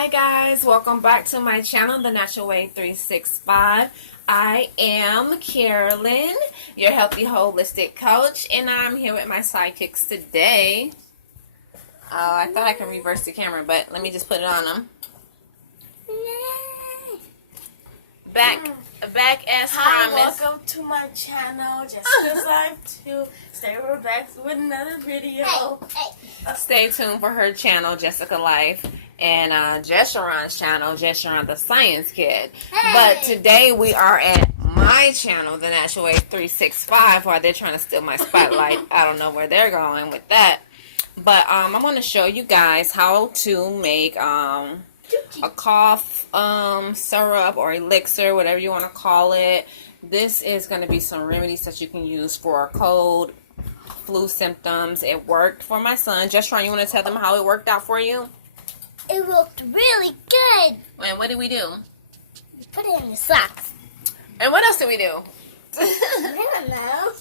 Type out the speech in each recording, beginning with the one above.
Hi guys, welcome back to my channel, The Natural Way 365. I am Carolyn, your healthy holistic coach, and I'm here with my sidekicks today. I thought I could reverse the camera, but let me just put it on them. Back as Hi, promised. welcome to my channel, Jessica's Life 2. We're back with another video. Stay tuned for her channel, Jessica Life, and Jesharon's channel, Jesharon the Science Kid. But today we are at my channel, The Natural Way 365, while they're trying to steal my spotlight. I don't know where they're going with that. But I'm going to show you guys how to make a cough syrup or elixir, whatever you want to call it. This is going to be some remedies that you can use for cold, flu symptoms. It worked for my son. Jesharon, you want to tell them how it worked out for you? It looked really good. And what did we do? We put it in the socks. And what else did we do? I don't know.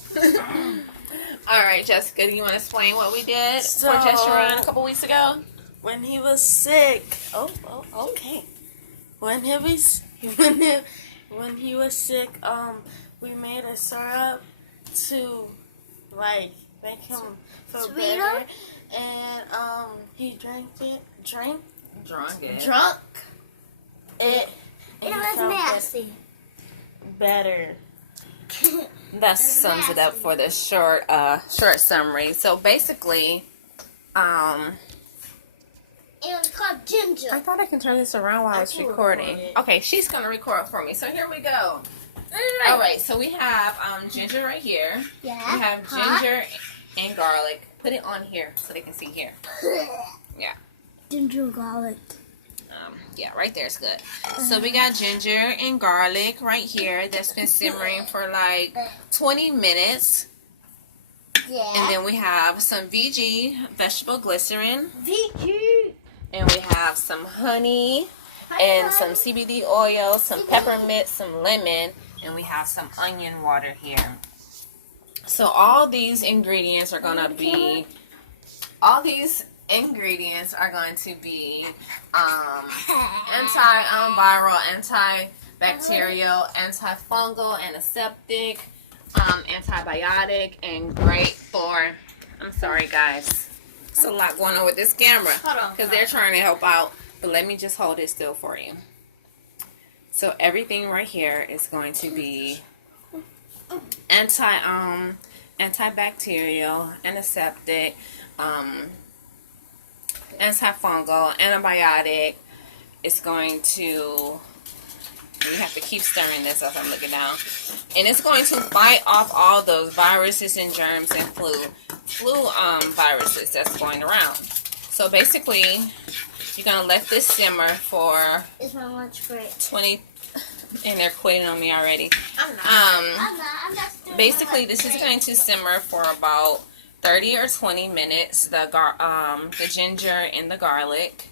All right, Jessica, do you want to explain what we did So, for Jesharon a couple weeks ago? When he was sick, okay. When he was sick, we made a syrup to make him feel Sweeter? better, and he drank it. Drunk It It was felt nasty. better. That sums it up for the short summary. So basically, It was called ginger. I thought I can turn this around while I was can recording. record it. Okay, she's gonna record for me. So here we go. All right, so we have ginger right here. Yeah. We have ginger and garlic. Put it on here so they can see here. Yeah. Ginger garlic. Yeah, right there is good. So we got ginger and garlic right here that's been simmering for like 20 minutes. Yeah. And then we have some VG, vegetable glycerin. VG. And we have some honey and some CBD oil, some peppermint, some lemon, and we have some onion water here. So all these ingredients are going to be antiviral, antibacterial, antifungal, antiseptic, antibiotic, and great for, I'm sorry guys, it's a lot going on with this camera because they're trying to help out, but let me just hold it still for you. So everything right here is going to be antibacterial, antiseptic, antifungal, antibiotic. It's going to, you have to keep stirring this as I'm looking down, and it's going to fight off all those viruses and germs and flu viruses that's going around. So basically, you're going to let this simmer for It's my lunch break. 20, and they're quitting on me already. I'm not doing Basically, my this is lunch going to simmer for about 30 or 20 minutes, the ginger and the garlic.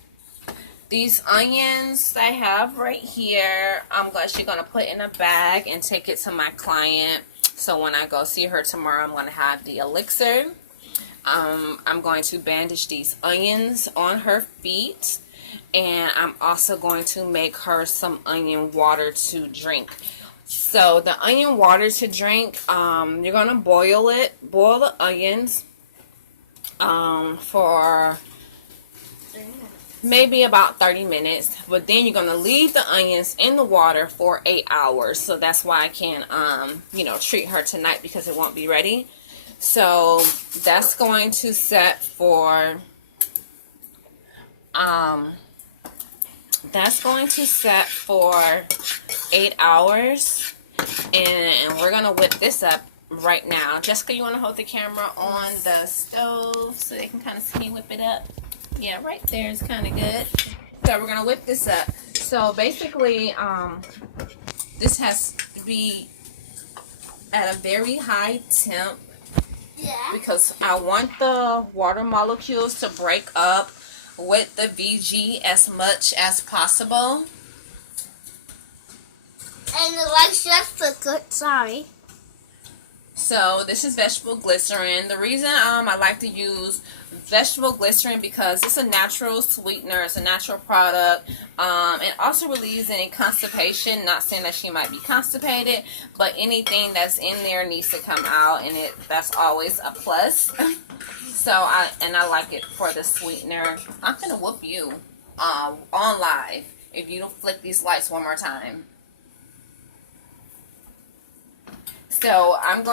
These onions I have right here, I'm actually going to put in a bag and take it to my client. So when I go see her tomorrow, I'm going to have the elixir. I'm going to bandage these onions on her feet. And I'm also going to make her some onion water to drink. So the onion water to drink, you're going to boil the onions for maybe about 30 minutes. But then you're going to leave the onions in the water for 8 hours. So that's why I can't, treat her tonight because it won't be ready. So that's going to set for, 8 hours. And we're going to whip this up right now. Jessica, you want to hold the camera on the stove so they can kind of see me whip it up? Yeah, right there is kind of good. So we're going to whip this up. So basically, this has to be at a very high temp because I want the water molecules to break up with the VG as much as possible. And the lights just flickered. Sorry. So this is vegetable glycerin. The reason I like to use vegetable glycerin because it's a natural sweetener. It's a natural product. It also relieves any constipation. Not saying that she might be constipated, but anything that's in there needs to come out, and that's always a plus. So I like it for the sweetener. I'm gonna whoop you on live if you don't flick these lights one more time. So I'm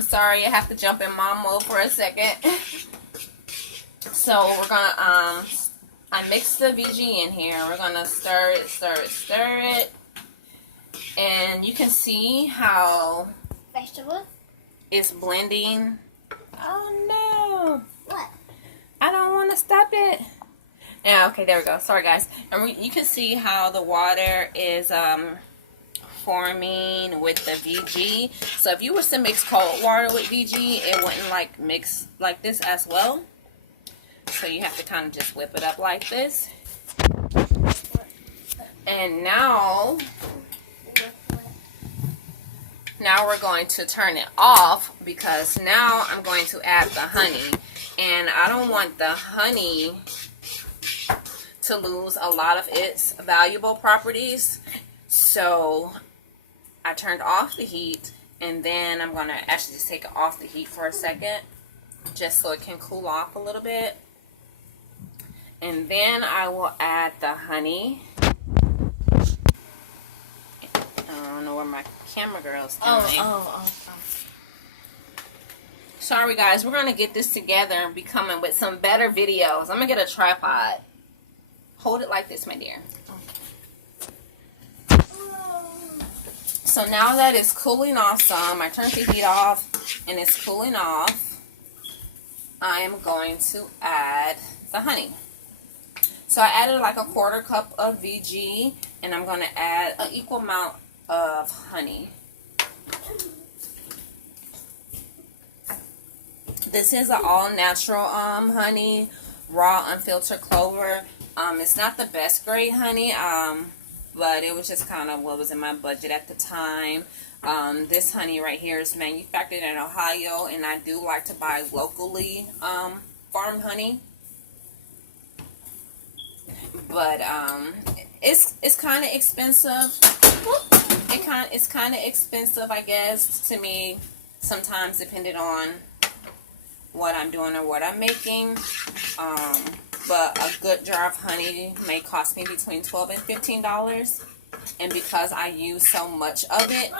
sorry, I have to jump in mom mode for a second. So we're gonna, I mixed the VG in here. We're gonna stir it. And you can see how Vegetable? it's blending. Oh no. What? I don't want to stop it. Yeah, okay, there we go. Sorry guys. And you can see how the water is, forming with the VG. So if you was to mix cold water with VG, it wouldn't like mix like this as well. So you have to kind of just whip it up like this. And now we're going to turn it off because now I'm going to add the honey. And I don't want the honey to lose a lot of its valuable properties. So I turned off the heat, and then I'm going to actually just take it off the heat for a second, just so it can cool off a little bit. And then I will add the honey. I don't know where my camera girl's going. Oh. Sorry guys, we're going to get this together and be coming with some better videos. I'm going to get a tripod. Hold it like this, my dear. So now that it's cooling off some, I turned the heat off and it's cooling off, I am going to add the honey. So I added like a 1/4 cup of VG, and I'm going to add an equal amount of honey. This is an all-natural honey, raw unfiltered clover. It's not the best grade honey, but it was just kind of what was in my budget at the time. This honey right here is manufactured in Ohio, and I do like to buy locally farmed honey. But it's kind of expensive. It's kind of expensive, I guess, to me. Sometimes, depending on what I'm doing or what I'm making. But a good jar of honey may cost me between $12 and $15. And because I use so much of it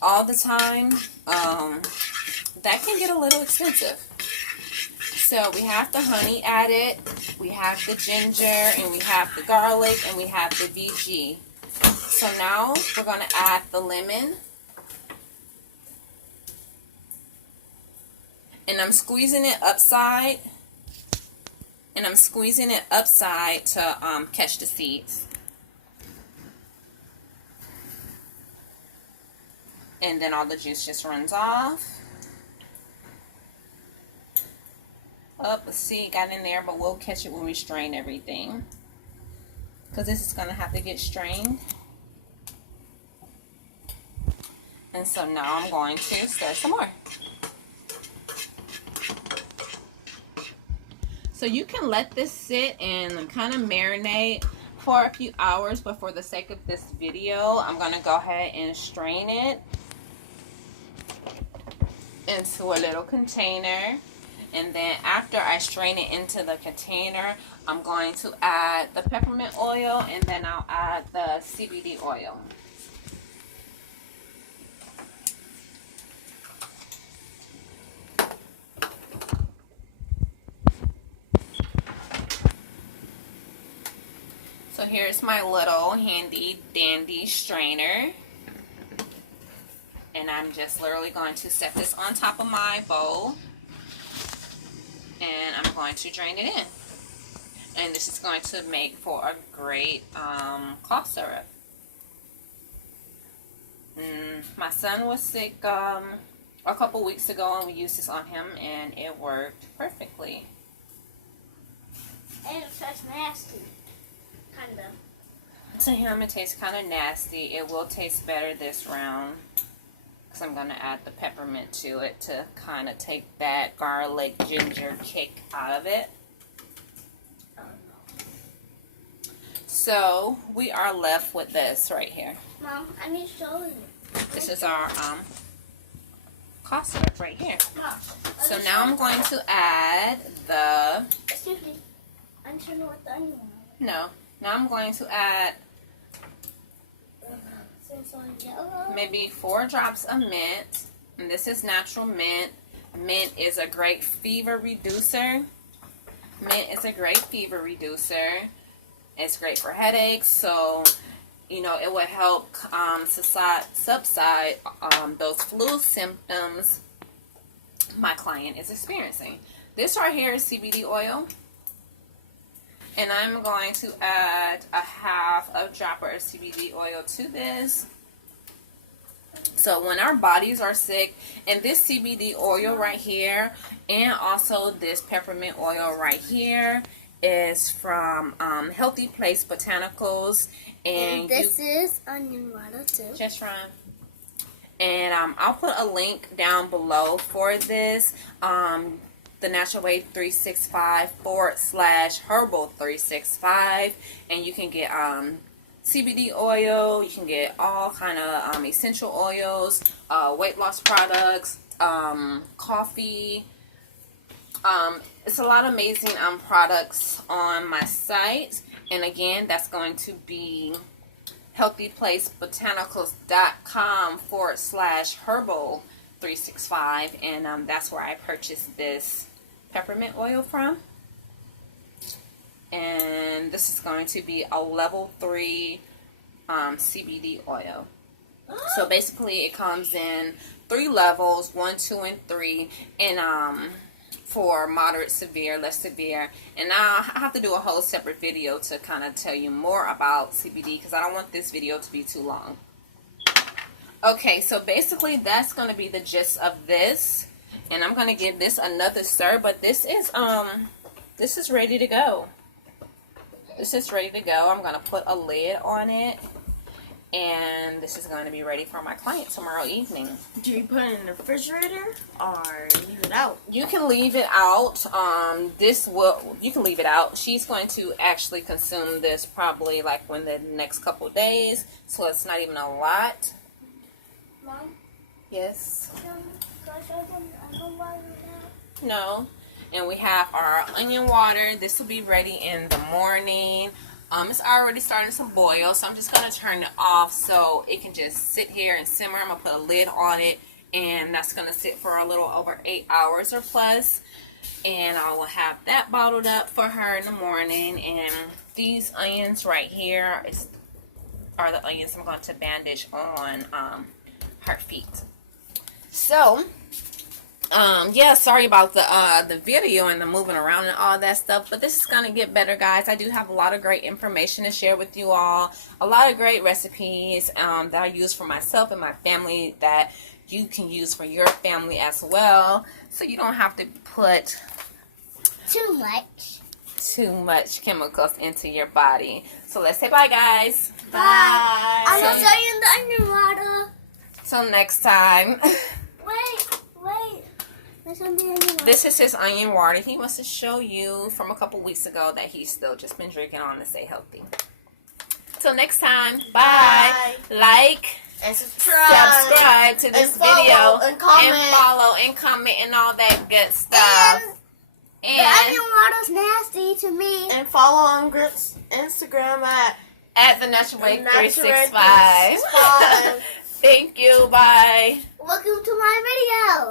all the time, that can get a little expensive. So we have the honey added, we have the ginger, and we have the garlic, and we have the VG. So now we're going to add the lemon. And I'm squeezing it upside. And I'm squeezing it upside to catch the seeds. And then all the juice just runs off. Let's see, it got in there, but we'll catch it when we strain everything. Because this is going to have to get strained. And so now I'm going to stir some more. So you can let this sit and kind of marinate for a few hours, but for the sake of this video, I'm going to go ahead and strain it into a little container. And then after I strain it into the container, I'm going to add the peppermint oil, and then I'll add the CBD oil. So here's my little handy dandy strainer. And I'm just literally going to set this on top of my bowl. And I'm going to drain it in. And this is going to make for a great cough syrup. My son was sick a couple weeks ago, and we used this on him, and it worked perfectly. And it tastes nasty. Kind of. To him, it tastes kind of nasty. It will taste better this round. because I'm going to add the peppermint to it to kind of take that garlic ginger kick out of it. So we are left with this right here. Mom, I need to show you. This is our cough syrup right here. Mom, So now I'm going to add the, excuse me. I need to know what the onion is. no, now I'm going to add So yellow. maybe 4 drops of mint. And this is natural mint. Mint is a great fever reducer. Mint is a great fever reducer. It's great for headaches, so you know it will help subside those flu symptoms my client is experiencing. This right here is CBD oil, and I'm going to add a half a dropper of CBD oil to this. So when our bodies are sick, and this CBD oil right here, and also this peppermint oil right here, is from Healthy Place Botanicals, and this is onion water too. Just Ron. And I'll put a link down below for this. The Natural Way 365 / herbal 365, and you can get CBD oil. You can get all kind of essential oils, weight loss products, coffee. It's a lot of amazing products on my site, and again, that's going to be healthyplacebotanicals.com / herbal 365, and that's where I purchased this peppermint oil from. And this is going to be a level 3 CBD oil. So basically, it comes in 3 levels, 1, 2, and 3, and for moderate, severe, less severe. And now I have to do a whole separate video to kind of tell you more about CBD, because I don't want this video to be too long. Okay, so basically that's going to be the gist of this, and I'm going to give this another stir. But this is ready to go. This is ready to go. I'm going to put a lid on it, and this is going to be ready for my client tomorrow evening. Do you put it in the refrigerator or leave it out? You can leave it out. You can leave it out. She's going to actually consume this probably like within the next couple days, so it's not even a lot. Mom, Yes. can I show them the onion water now? No. And we have our onion water. This will be ready in the morning. It's already starting to boil, so I'm just going to turn it off so it can just sit here and simmer. I'm going to put a lid on it, and that's going to sit for a little over 8 hours or plus. And I will have that bottled up for her in the morning. And these onions right here are the onions I'm going to bandage on her feet. So, yeah, sorry about the video and the moving around and all that stuff, but this is going to get better, guys. I do have a lot of great information to share with you all, a lot of great recipes that I use for myself and my family that you can use for your family as well, so you don't have to put too much chemicals into your body. So let's say bye, guys. Bye. I'm So- gonna show you the onion water. Till next time. Wait. There's some onion water. This is his onion water. He wants to show you from a couple weeks ago that he's still just been drinking on to stay healthy. Till next time. Bye. Like, And subscribe. to this And follow video. and comment. And follow and comment and all that good stuff. The onion water's nasty to me. And follow on Grip's Instagram at the Natural Way Natural Way 365. 365. Thank you. Bye. Welcome to my video.